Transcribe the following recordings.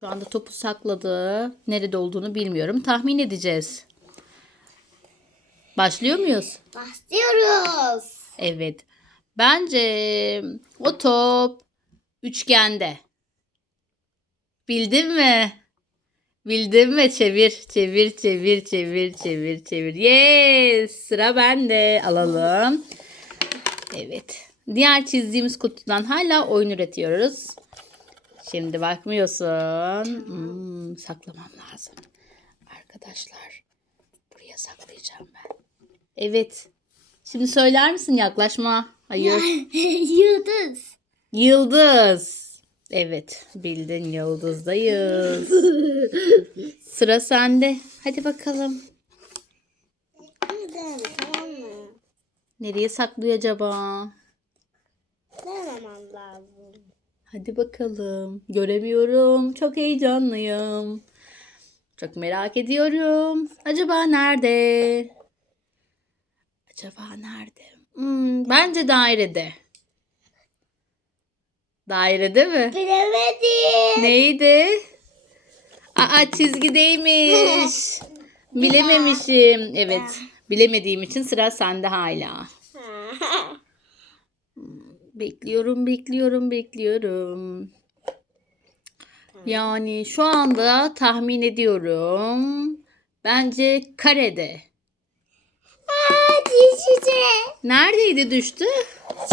Şu anda topu sakladı. Nerede olduğunu bilmiyorum. Tahmin edeceğiz. Başlıyor muyuz? Başlıyoruz. Evet. Bence o top üçgende. Bildin mi? Bildin mi? Çevir, çevir, çevir, çevir, çevir, çevir. Yes! Sıra bende. Alalım. Evet. Diğer çizdiğimiz kutudan hala oyun üretiyoruz. Şimdi bakmıyorsun. Hmm, saklamam lazım. Arkadaşlar, buraya saklayacağım ben. Evet. Şimdi söyler misin yaklaşma? Hayır. Yıldız. Yıldız. Evet, bildin yıldızdayız. Sıra sende. Hadi bakalım. Nereye saklıyor acaba? Denemem lazım. Hadi bakalım. Göremiyorum. Çok heyecanlıyım. Çok merak ediyorum. Acaba nerede? Acaba nerede? Hmm, bence dairede. Dairede mi? Bilemedim. Neydi? Aa çizgideymiş. Bilememişim. Evet. Bilemediğim için sıra sende hala. Bekliyorum, bekliyorum, bekliyorum. Yani şu anda tahmin ediyorum. Bence karede. Aa, çizgide. Neredeydi düştü?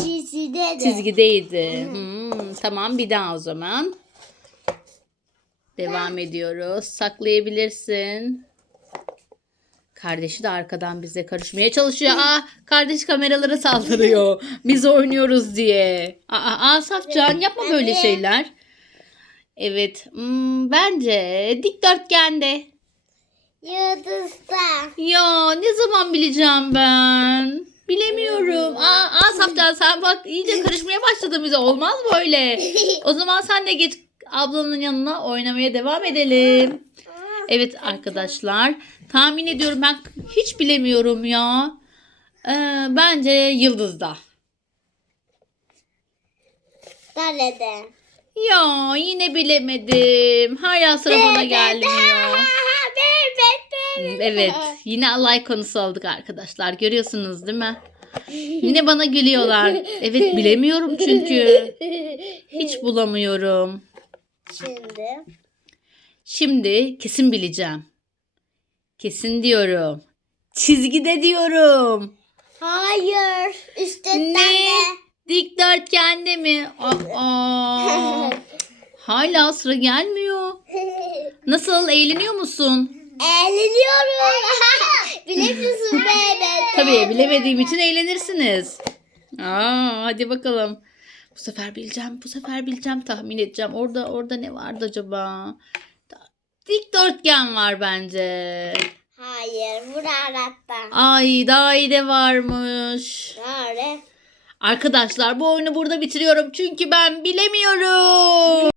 Çizgide de. Çizgideydi. Hmm, tamam bir daha o zaman. Devam ediyoruz. Saklayabilirsin. Kardeşi de arkadan bize karışmaya çalışıyor. Aa, kardeş kameralara saldırıyor. Biz oynuyoruz diye. Aa, Asafcan yapma böyle şeyler. Evet. hmm, bence dikdörtgende. Yıldızda. Ya ne zaman bileceğim ben? Bilemiyorum. Aa, Asafcan sen bak iyice karışmaya başladın bize. Olmaz böyle. O zaman sen de geç ablanın yanına oynamaya devam edelim. Evet arkadaşlar. Tahmin ediyorum ben hiç bilemiyorum ya. Ee, bence Yıldız'da. Nerede? Ya yine bilemedim. Hala sıra bana gelmiyor. Evet yine alay konusu olduk arkadaşlar. Görüyorsunuz değil mi? Yine bana gülüyorlar. Evet bilemiyorum çünkü. Hiç bulamıyorum. Şimdi. Şimdi kesin bileceğim. Kesin diyorum. Çizgide diyorum. Hayır. Üstünden Ne? de. Dikdörtgende mi? Aa, hala sıra gelmiyor. Nasıl eğleniyor musun? Eğleniyorum. Bilemiyorsun beni. Tabii bilemediğim için eğlenirsiniz. Aa, hadi bakalım. Bu sefer bileceğim. Bu sefer bileceğim. Tahmin edeceğim. Orada orada ne vardı acaba? Dikdörtgen var bence. Hayır. Burada. Ay daire varmış. Nerede? Arkadaşlar bu oyunu burada bitiriyorum çünkü ben bilemiyorum.